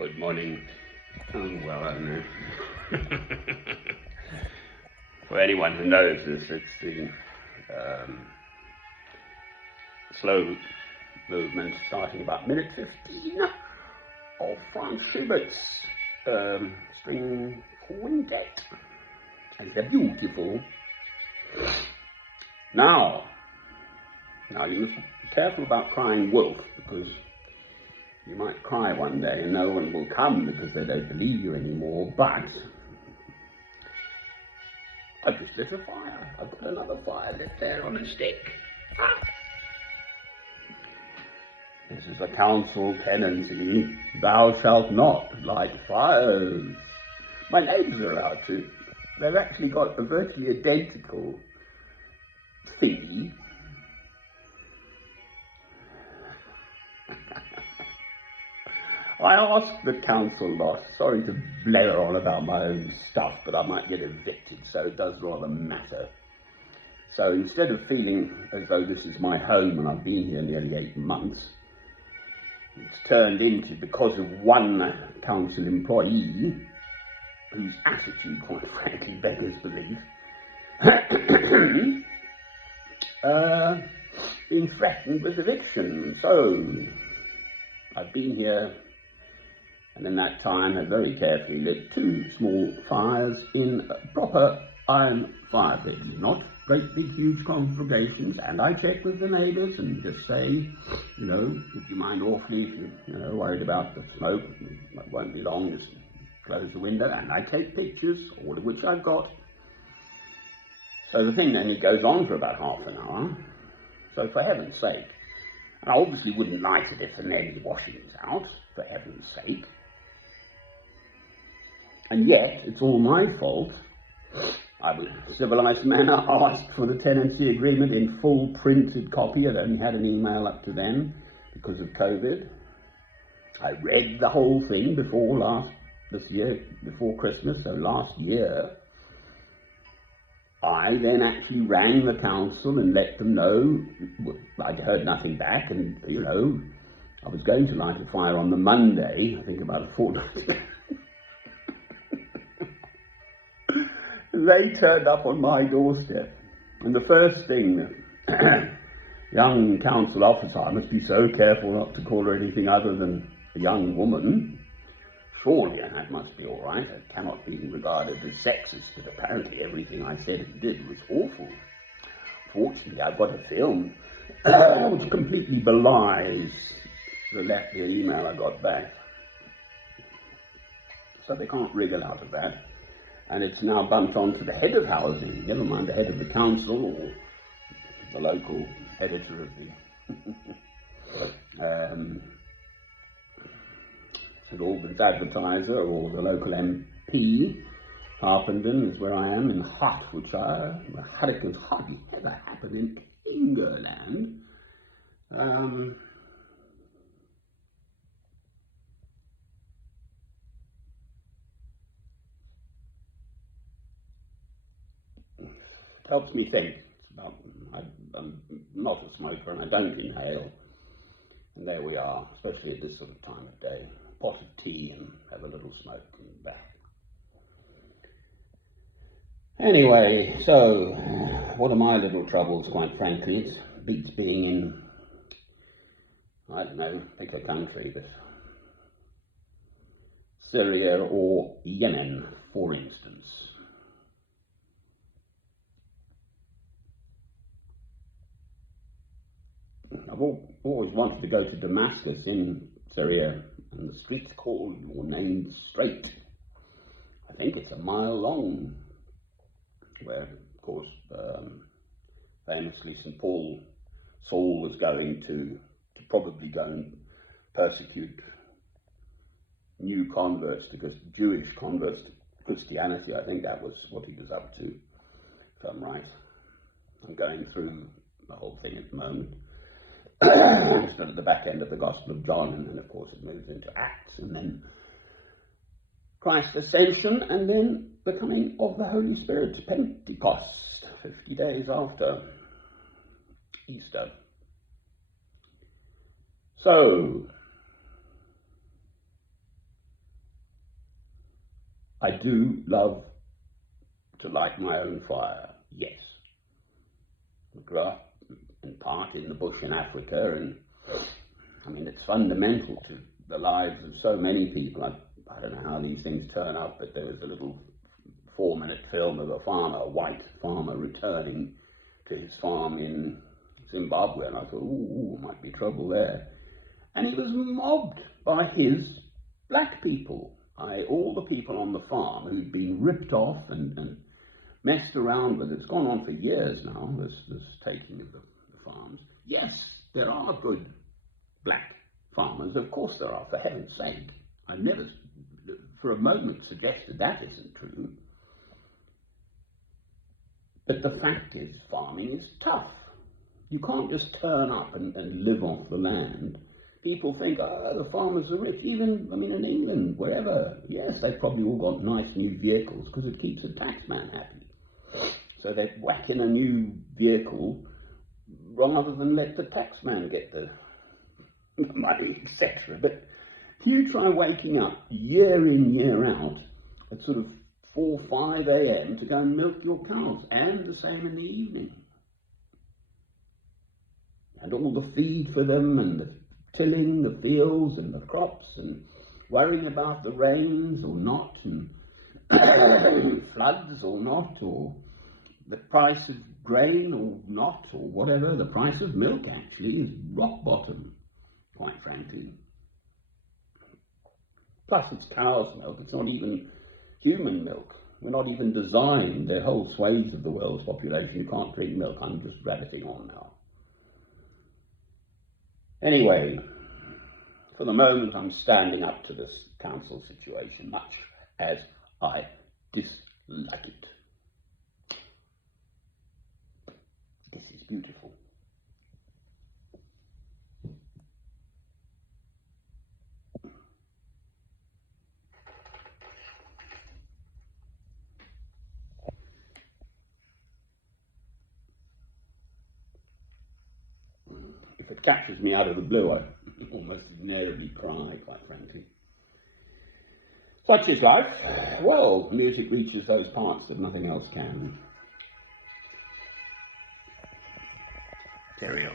Good morning. Oh, well, I don't know. For anyone who knows this, it's the slow movement starting about minute 15 of Franz Schubert's string quintet. And they're beautiful. Now you must be careful about crying wolf, because you might cry one day and no one will come because they don't believe you anymore. But I've just lit a fire. I've got another fire lit there on a stick. This is a council tenancy. Thou shalt not light fires. My neighbours are allowed to. They've actually got a virtually identical thingy. I asked the council lot, sorry to blare on about my own stuff, but I might get evicted, so it does rather matter. So instead of feeling as though this is my home and I've been here nearly 8 months, it's turned into, because of one council employee, whose attitude, quite frankly, beggars belief, being threatened with eviction. So I've been here, and in that time I very carefully lit 2 small fires in proper iron fire pits, not great big huge conflagrations. And I check with the neighbours and just say, would you mind awfully if you're worried about the smoke? It won't be long, just close the window. And I take pictures, all of which I've got. So the thing then, it goes on for about half an hour. So for heaven's sake, I obviously wouldn't light it if the Nelly washing's out, for heaven's sake. And yet, it's all my fault. I was a civilised manner, asked for the tenancy agreement in full printed copy. I'd only had an email up to then because of COVID. I read the whole thing before Christmas, so last year. I then actually rang the council and let them know I'd heard nothing back, and I was going to light a fire on the Monday, I think about a fortnight ago. They turned up on my doorstep, and the first thing, young council officer, I must be so careful not to call her anything other than a young woman. Surely that must be all right. It cannot be regarded as sexist, but apparently everything I said and did was awful. Fortunately, I've got a film which completely belies the email I got back. So they can't wriggle out of that. And it's now bumped on to the head of housing, never mind the head of the council or the local editor of the St Albans Advertiser, or the local MP. Harpenden is where I am, in Hertfordshire, where hurricanes hardly ever happen in England. It helps me think. I'm not a smoker and I don't inhale. And there we are, especially at this sort of time of day. A pot of tea and have a little smoke and back. Anyway, so what are my little troubles, quite frankly? It beats being in, I don't know, pick a country, but Syria or Yemen, for instance. I've always wanted to go to Damascus in Syria, and the street's called or named Strait. I think it's a mile long, where, of course, famously Saul was going to probably go and persecute new converts, because Jewish converts to Christianity. I think that was what he was up to, if I'm right. I'm going through the whole thing at the moment. It's at the back end of the Gospel of John, and then of course it moves into Acts, and then Christ's ascension, and then the coming of the Holy Spirit, Pentecost, 50 days after Easter. So I do love to light my own fire, yes. I grew up in part in the bush in Africa, and I mean, it's fundamental to the lives of so many people. I don't know how these things turn up, but there was a little 4-minute film of a farmer, a white farmer, returning to his farm in Zimbabwe, and I thought, ooh, might be trouble there. And he was mobbed by his black people. All the people on the farm who'd been ripped off and messed around with. It's gone on for years now, this taking of the farms. Yes, there are good black farmers, of course there are, for heaven's sake. I've never for a moment suggested that isn't true. But the fact is, farming is tough. You can't just turn up and live off the land. People think, oh, the farmers are rich. Even, I mean, in England, wherever, yes, they've probably all got nice new vehicles because it keeps the taxman happy. So they whack in a new vehicle rather than let the taxman get the money, etc. But if you try waking up year in, year out at sort of 4, 5 a.m. to go and milk your cows, and the same in the evening, and all the feed for them, and the tilling the fields and the crops, and worrying about the rains or not, and floods or not, or the price of grain or not, or whatever. The price of milk actually is rock bottom, quite frankly. Plus it's cow's milk, it's not even human milk. We're not even designed, there are whole swathes of the world's population who can't drink milk. I'm just rabbiting on now. Anyway, for the moment I'm standing up to this council situation, much as I dislike it. This is beautiful. If it catches me out of the blue, I almost invariably cry, quite frankly. Such is life. Well, music reaches those parts that nothing else can. Carry on.